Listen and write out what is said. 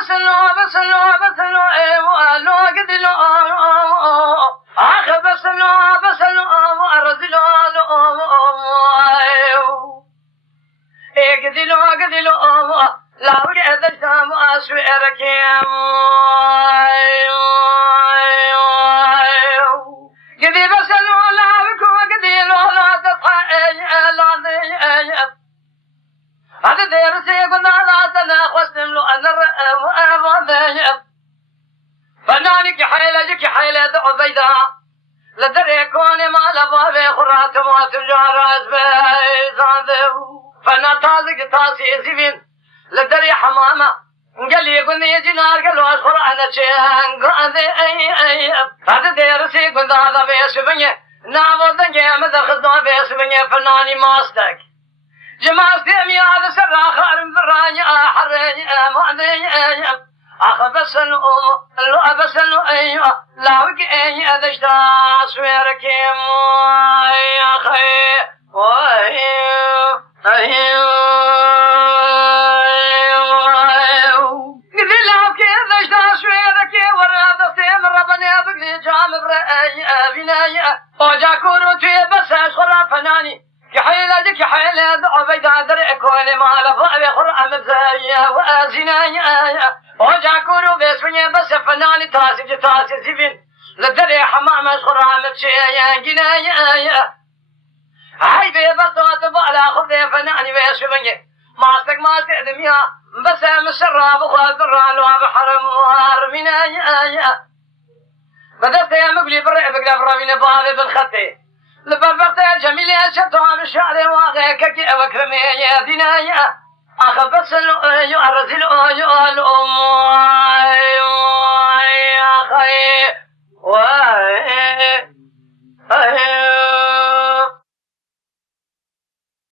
بسلو لو قدلو آخ بسلو أرزلو قدلو لا وقعد الشام أسوئرك قدي بسلو لا بكو قدلو لا تطحى لا هذا درسي قلنا لا تناقصتم له أنا وأبغى فنانك حيلك حيلة عبيدة لدري كوني ما لبابي خرات ما تجار أزبي فنطازك تاسي زين لدري حمامة قال لي قلني جنار قالوا أشخر أنا شيئا قال أي هذا درسي قلنا هذا بيسبني نعم ذنجي ماذا خذنا بيسبني فناني ماستك جماعة يا هذا سر خارم ذراني حرني معني أخبسن أبسن أيوة لا وكأي أذشتا سويرك يا أخي قد لا كذا اشتا سويرك ورا ضيم ربنا بقلي جام برأي بناي وجاكورو تي بس أشخر فناني كحيلة عبيدة درع كل ما لفظ قرآن مبزايا وآزنايا وجاكورو باسمني بس فناني تاسي زفين لدرع حمام قرآن مبزايا جنايا هاي بيبطوة بالا خذي فناني باسمني ماستك دميها بس مسراب وخذران وبحرم وارمينايا بدأت يا مقلي برع بقلب رامين بهذا بالخطي لبربرت جميل يا شطوة بالشعر واغيك كي وكرمي يا دينايا أخبص يعرزل الأم يا خي